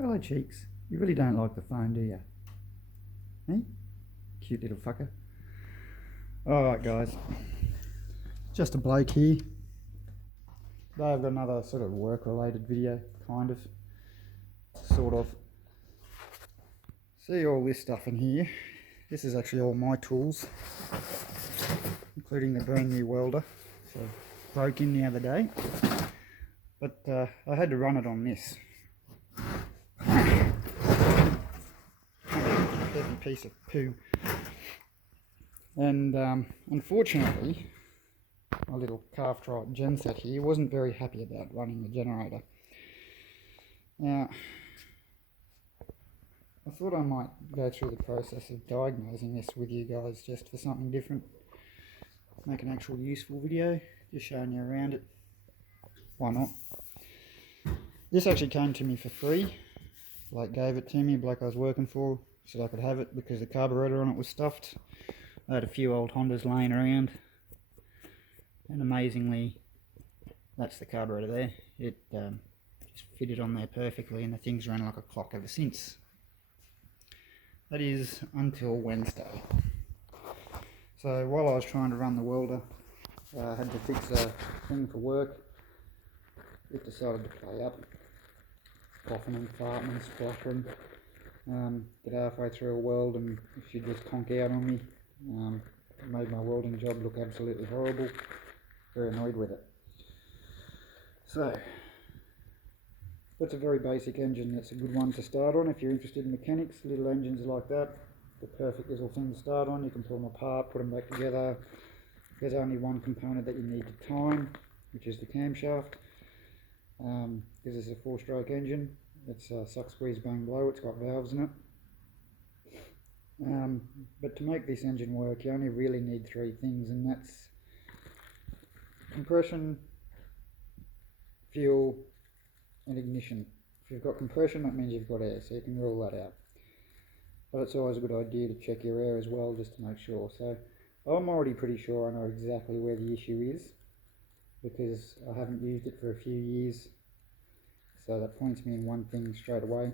Hello cheeks, you really don't like the phone, do you? Eh? Cute little fucker. Alright guys, just a bloke here. Today I've got another sort of work related video, kind of, sort of. See all this stuff in here. This is actually all my tools, including the brand new welder. So broke in the other day, but I had to run it on this heavy piece of poo, and unfortunately my little calf-trite genset here wasn't very happy about running the generator. Now I thought I might go through the process of diagnosing this with you guys, just for something different, make an actual useful video, just showing you around it. Why not? This actually came to me for free. Bloke gave it to me, bloke I was working for, said I could have it because the carburetor on it was stuffed. I had a few old Hondas laying around, and amazingly that's the carburetor there. It just fitted on there perfectly, and the thing's run like a clock ever since. That is until Wednesday. So while I was trying to run the welder, I had to fix a thing for work. It decided to play up, coughing and farting and spluttering. Get halfway through a weld and she'd just conk out on me. Made my welding job look absolutely horrible. Very annoyed with it. So that's a very basic engine. That's a good one to start on if you're interested in mechanics. Little engines like that, the perfect little thing to start on. You can pull them apart, put them back together. There's only one component that you need to time, which is the camshaft. This is a 4-stroke engine. It's suck, squeeze, bang, blow. It's got valves in it. But to make this engine work, you only really need 3 things, and that's compression, fuel, and ignition. If you've got compression, that means you've got air, so you can rule that out. But it's always a good idea to check your air as well, just to make sure. So I'm already pretty sure I know exactly where the issue is, because I haven't used it for a few years. So that points me in one thing straight away,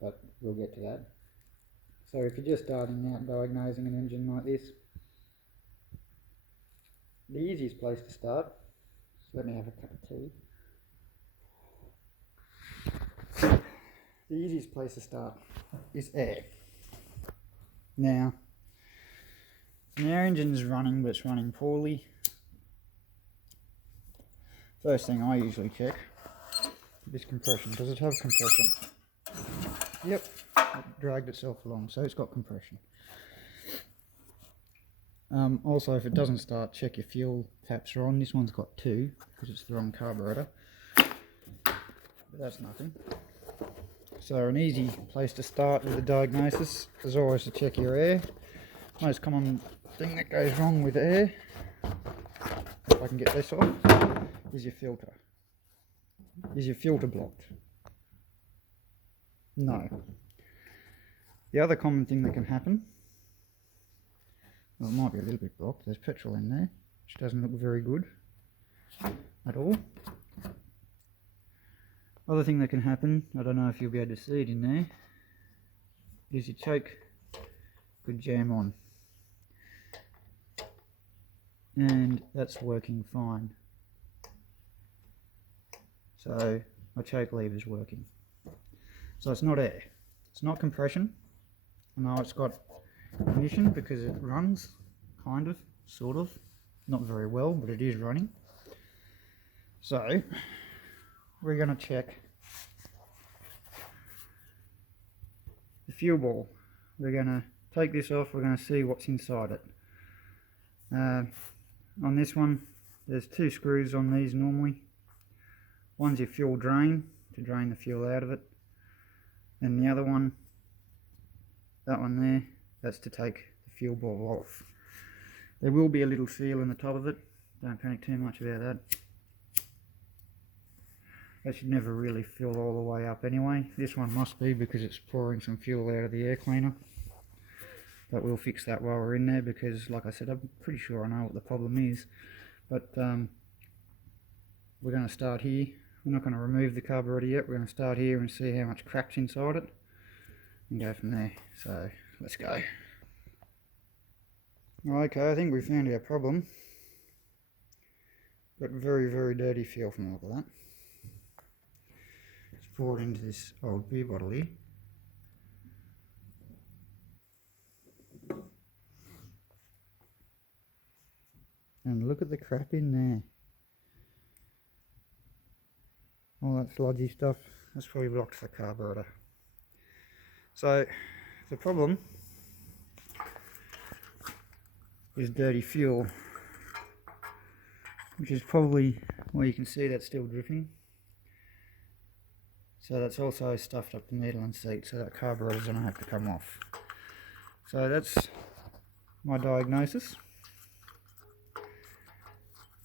but we'll get to that. So if you're just starting out diagnosing an engine like this, the easiest place to start, so let me have a cup of tea. The easiest place to start is air. Now our engine is running, but it's running poorly. First thing I usually check is compression. Does it have compression? Yep, it dragged itself along, so it's got compression. Also, if it doesn't start, check your fuel taps are on. This one's got 2 because it's the wrong carburetor, but that's nothing. So an easy place to start with a diagnosis is always to check your air. Most common thing that goes wrong with air, if I can get this off, is your filter. Is your filter blocked? No. The other common thing that can happen, well, it might be a little bit blocked. There's petrol in there, which doesn't look very good at all. Other thing that can happen, I don't know if you'll be able to see it in there, is your choke could jam on. And that's working fine. So my choke lever is working. So it's not air, it's not compression. I know it's got ignition because it runs, kind of, sort of, not very well, but it is running. So we're going to check the fuel ball. We're going to take this off, we're going to see what's inside it. On this one, there's 2 screws on these normally. One's your fuel drain, to drain the fuel out of it, and the other one, that one there, that's to take the fuel ball off. There will be a little seal in the top of it, don't panic too much about that. That should never really fill all the way up anyway. This one must be because it's pouring some fuel out of the air cleaner. But we'll fix that while we're in there, because like I said, I'm pretty sure I know what the problem is. But we're going to start here. We're not going to remove the carburetor yet. We're going to start here and see how much crack's inside it and go from there. So let's go. Okay, I think we found our problem. Got very, very dirty fuel from the look of that. Let's pour it into this old beer bottle here. And look at the crap in there. All that sludgy stuff, that's probably blocked the carburetor. So the problem is dirty fuel, which is probably where you can see that's still dripping. So that's also stuffed up the needle and seat, so that carburetor's going to have to come off. So that's my diagnosis.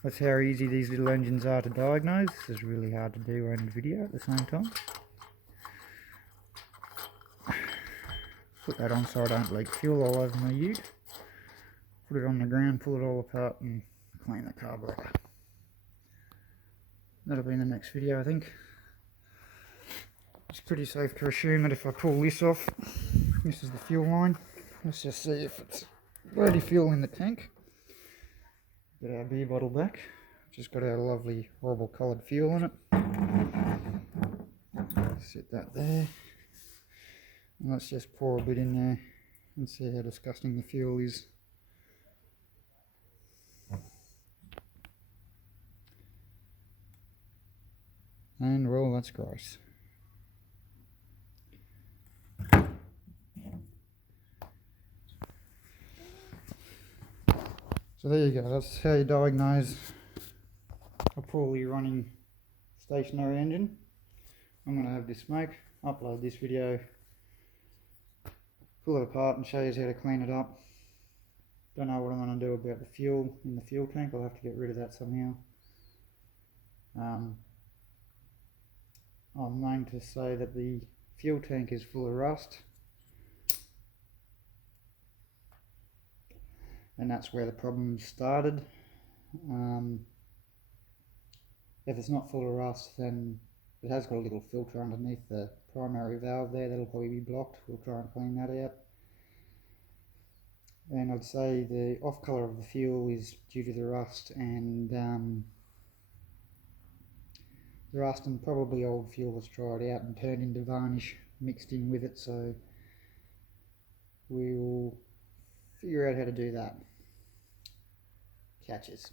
That's how easy these little engines are to diagnose. This is really hard to do and video at the same time. Put that on so I don't leak fuel all over my ute. Put it on the ground, pull it all apart and clean the carburetor. That'll be in the next video, I think. It's pretty safe to assume that if I pull this off, this is the fuel line. Let's just see if it's dirty fuel in the tank. Get our beer bottle back. Just got our lovely horrible coloured fuel in it. Set that there. And let's just pour a bit in there and see how disgusting the fuel is. And well, that's gross. So there you go, that's how you diagnose a poorly running stationary engine. I'm going to have this smoke, upload this video, pull it apart and show you how to clean it up. Don't know what I'm going to do about the fuel in the fuel tank. I'll have to get rid of that somehow. I'm known to say that the fuel tank is full of rust, and that's where the problem started. If it's not full of rust, then it has got a little filter underneath the primary valve there that'll probably be blocked. We'll try and clean that out. And I'd say the off colour of the fuel is due to the rust and probably old fuel was tried out and turned into varnish mixed in with it, so we'll figure out how to do that. Catches.